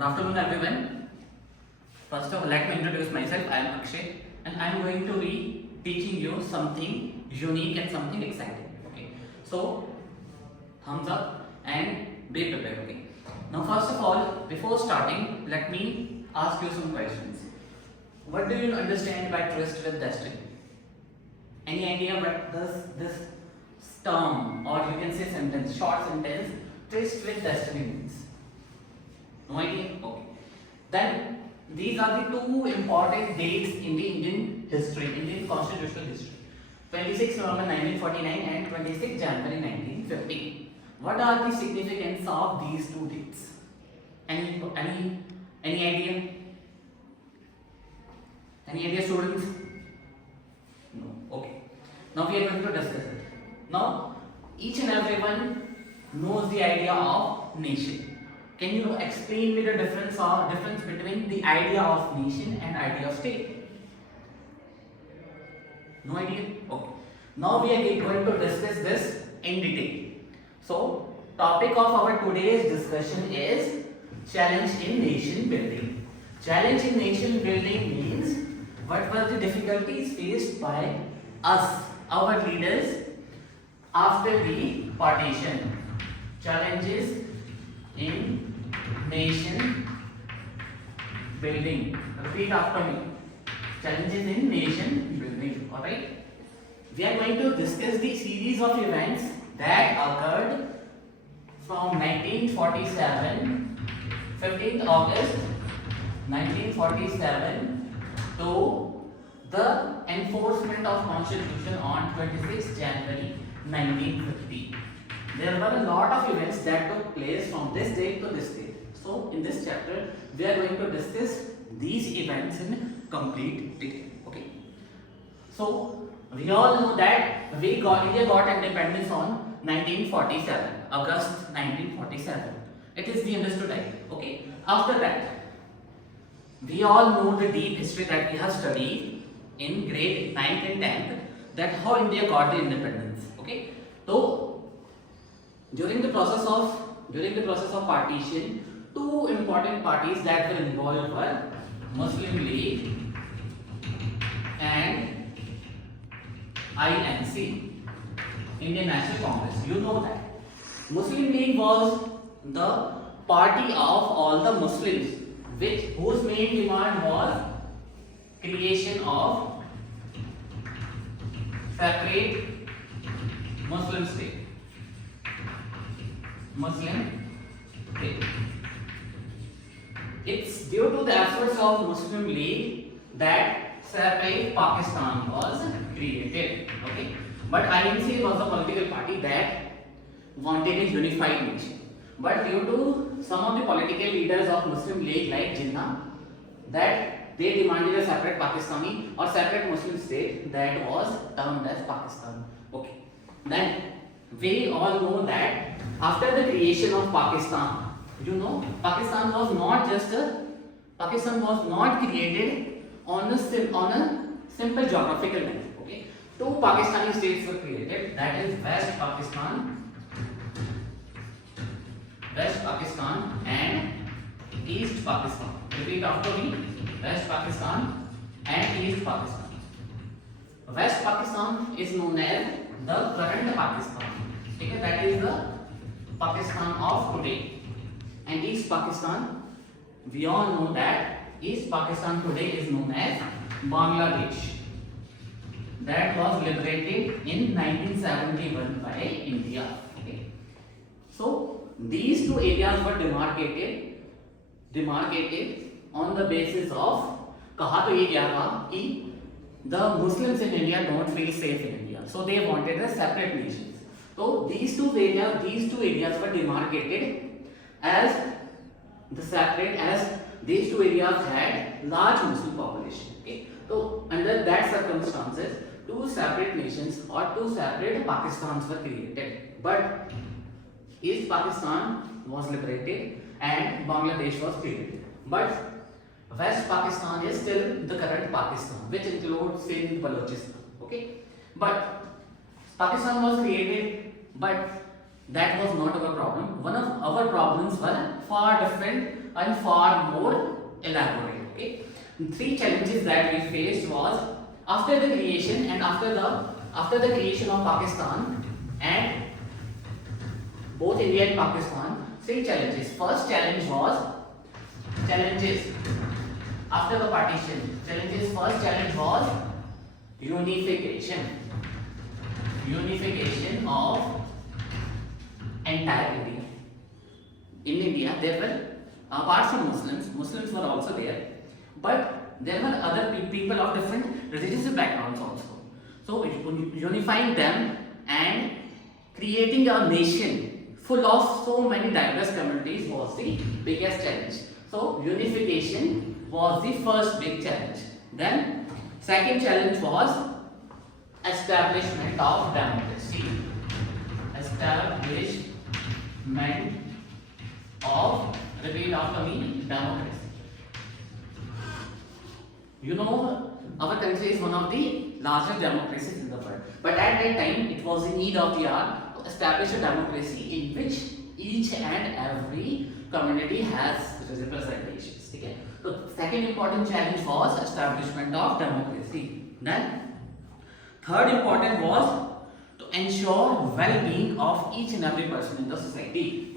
Good afternoon, everyone. First of all, let me introduce myself. I am Akshay, and I am going to be teaching you something unique and something exciting. Okay. So, thumbs up and be prepared. Okay. Now, first of all, before starting, let me ask you some questions. What do you understand by tryst with destiny? Any idea what does this term, or you can say sentence, short sentence, tryst with destiny means? No idea? Okay. Then these are the two important dates in the Indian history, Indian constitutional history. 26 November 1949 and 26 January 1950. What are the significance of these two dates? Any idea? Any idea, students? No. Okay. Now we are going to discuss it. Now each and everyone knows the idea of nation. Can you explain me the difference between the idea of nation and idea of state? No idea? Okay. Now we are going to discuss this in detail. So, topic of our today's discussion is challenge in nation building. Challenge in nation building means what were the difficulties faced by us, our leaders, after the partition. Challenges in nation building. Repeat after me. Challenges in nation building. Alright. We are going to discuss the series of events that occurred from 1947, 15th August 1947 to the enforcement of Constitution on 26 January 1950. There were a lot of events that took place from this date to this date. So, in this chapter, we are going to discuss these events in complete detail. Okay. So, we all know that India got independence on 1947, August 1947. It is the understood idea. Okay. After that, we all know the deep history that we have studied in grade 9th and 10th, that how India got the independence. Okay. So, during the process of partition, two important parties that were involved were Muslim League and INC, Indian National Congress. You know that Muslim League was the party of all the Muslims, whose main demand was creation of separate Muslim state. It's due to the efforts of Muslim League that separate Pakistan was created. Okay, but INC was a political party that wanted a unified nation. But due to some of the political leaders of Muslim League like Jinnah, that they demanded a separate Pakistani or separate Muslim state that was termed as Pakistan. Okay, then we all know that after the creation of Pakistan, Pakistan was not created on a simple geographical land. Okay, two Pakistani states were created. That is West Pakistan and East Pakistan. Repeat after me. West Pakistan and East Pakistan. West Pakistan is known as the current Pakistan. Okay, that is the Pakistan of today. And East Pakistan, we all know that East Pakistan today is known as Bangladesh. That was liberated in 1971 by India. Okay. So these two areas were demarcated on the basis of कहा तो ये क्या था कि the Muslims in India don't feel safe in India, so they wanted a separate nation. So these two areas were demarcated as these two areas had large Muslim population. Okay, so under that circumstances, two separate nations or two separate Pakistans were created. But East Pakistan was liberated and Bangladesh was created. But West Pakistan is still the current Pakistan, which includes Sindh, Balochistan. Okay, but Pakistan was created, but that was not our problem. One of our problems were far different and far more elaborate. Okay, three challenges that we faced was after the creation and after the creation of Pakistan and both India and Pakistan. Three challenges. First challenge was challenges after the partition. Challenges. First challenge was unification. Unification of entire India. In India, there were, apart from Muslims were also there, but there were other people of different religious backgrounds also. So unifying them and creating a nation full of so many diverse communities was the biggest challenge. So unification was the first big challenge. Then second challenge was establishment of democracy. Establishment of, repeat after me, democracy. You know, our country is one of the largest democracies in the world. But at that time, it was in need of the hour to establish a democracy in which each and every community has representations. Okay? So, second important challenge was establishment of democracy. Then, third important was to ensure well-being of each and every person in the society.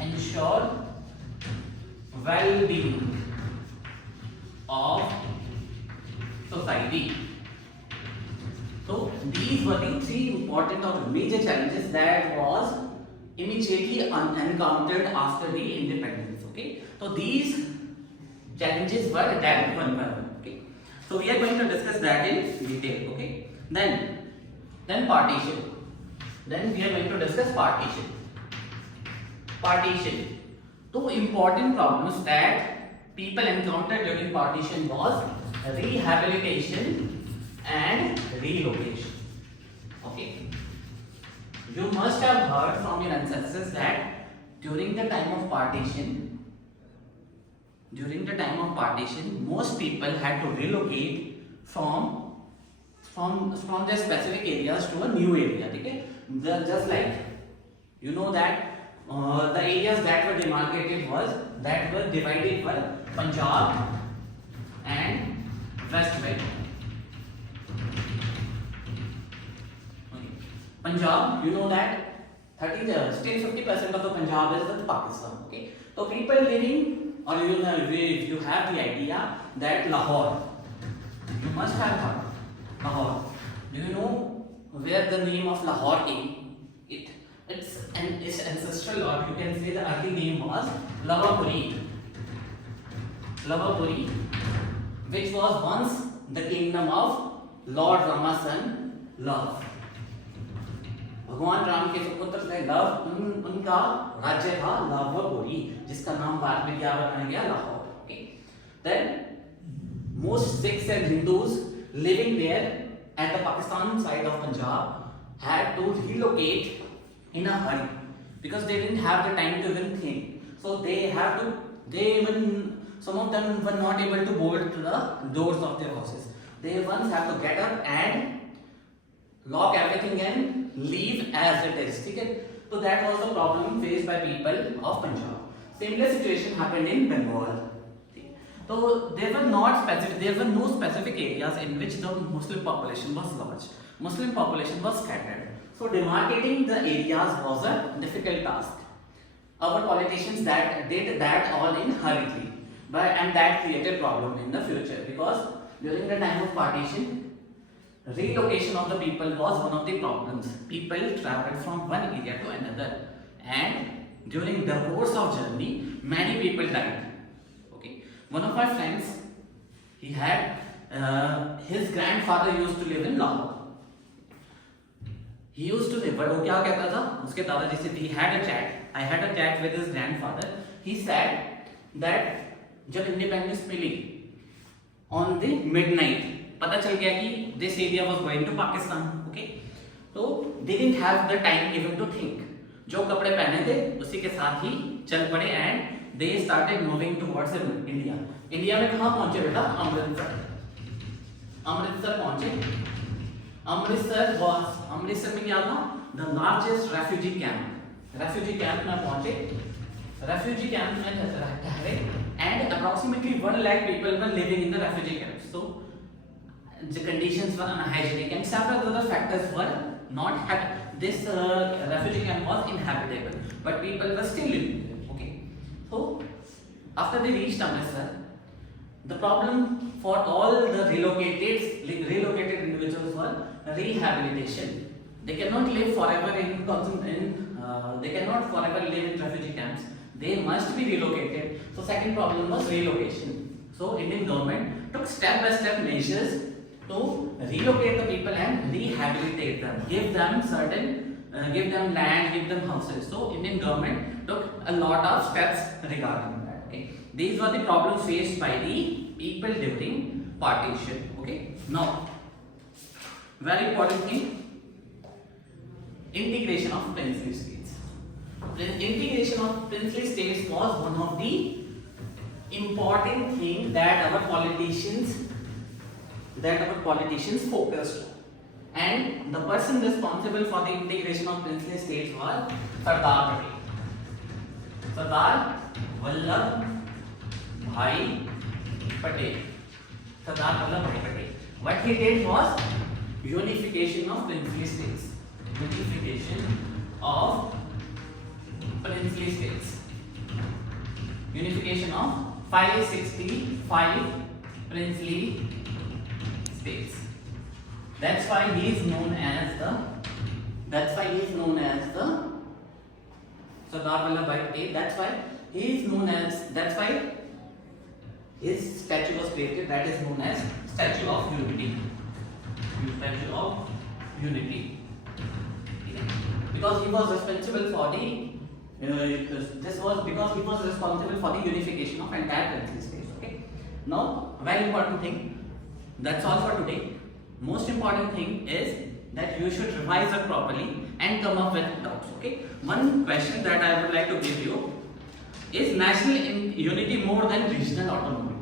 Ensure well-being of society. So these were the three important or major challenges that was immediately encountered after the independence. Okay, so these challenges were dealt one by one. Okay, so we are going to discuss that in detail. Okay, then partition. Then we are going to discuss partition. Partition. Two important problems that people encountered during partition was rehabilitation and relocation. Okay. You must have heard from your ancestors that during the time of partition, most people had to relocate from their specific areas to a new area. Okay? Just like you know that the areas that were divided were Punjab and West Bengal. Okay. Punjab, you know that still 50% of the Punjab is with Pakistan. Okay, so people living, or if you have the idea that Lahore, you must have heard Lahore. Do you know where the name of Lahore came? Its ancestral, or you can say the early name was Lavapuri. Lavapuri, which was once the kingdom of Lord Rama's son Love. भगवान राम के सुपुत्र थे love, उनका राज्य था लवपुरी, जिसका नाम बाद में क्या बनाया गया, Lahore. Okay. Then most Sikhs and Hindus living there at the Pakistan side of Punjab had to relocate in a hurry because they didn't have the time to even think. So some of them were not able to bolt to the doors of their houses. They once have to get up and lock everything and leave as it is. Okay? So that was the problem faced by people of Punjab. Similar situation happened in Bengal. So there were no specific areas in which the Muslim population was large. Muslim population was scattered. So demarcating the areas was a difficult task. Our politicians did that all in hurriedly, and that created problem in the future because during the time of partition, relocation of the people was one of the problems. People traveled from one area to another, and during the course of journey, many people died. Okay, one of my friends, he had his grandfather used to live in Lahore. He used to live, but वो क्या कहता था उसके दादाजी से? I had a chat with his grandfather. He said that जब independence मिली on the midnight, पता चल गया कि this area was going to Pakistan. Okay, so they didn't have the time even to think. जो कपड़े पहने थे उसी के साथ ही चल पड़े and they started moving towards India. India में कहाँ पहुंचे बेटा? अमृतसर पहुंचे. अमृतसर में क्या था? The largest refugee camp में पहुंचे refugee camps were having, and approximately 1 lakh people were living in the refugee camps. So the conditions were unhygienic and several other factors were not this refugee camp was inhabitable, but people were still living there. Okay, so after they reached Amritsar, the problem for all the relocated individuals were rehabilitation. They cannot live forever they cannot forever live in refugee camps. They must be relocated. So second problem was relocation. So Indian government took step-by-step measures to relocate the people and rehabilitate them, give them land, give them houses. So Indian government took a lot of steps regarding that. Okay, these were the problems faced by the people during partition. Okay, now very important thing, integration of princely states. The integration of princely states was one of the important things that our politicians focused on. And the person responsible for the integration of princely states was Sardar Patel. Sardar Vallabhbhai Patel. Sardar Vallabhbhai Patel. What he did was unification of princely states. Unification of princely states. Unification of 565 princely states. That's why he is known as the Sardar Vallabhbhai Patel. That's why his statue was created. That is known as Statue of Unity. Statue of Unity. Because he was responsible for the unification of entire princely states. Okay. Now, very important thing. That's all for today. Most important thing is that you should revise it properly and come up with doubts. Okay. One question that I would like to give you is national unity more than regional autonomy?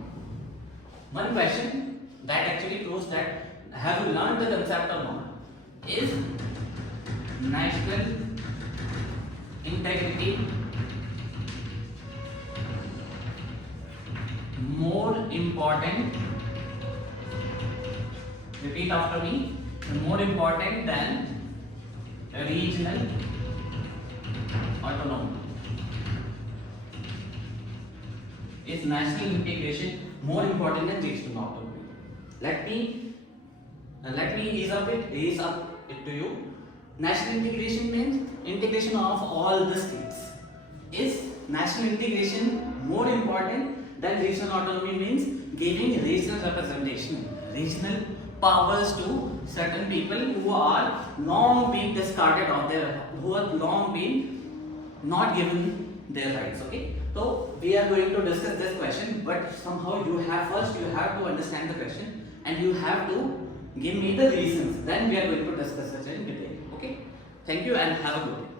One question that actually proves that have you learned the concept or not? Is national integrity more important, repeat after me, more important than regional autonomy? Is national integration more important than regional autonomy? Let me ease up it to you. National integration means integration of all the states. Is national integration more important than regional autonomy? Means giving regional representation, regional powers to certain people who are long been discarded who are long been not given their rights. Okay, so we are going to discuss this question, but somehow you have to understand the question and you have to give me the reasons. Then we are going to discuss it in detail. Okay, thank you and have a good day.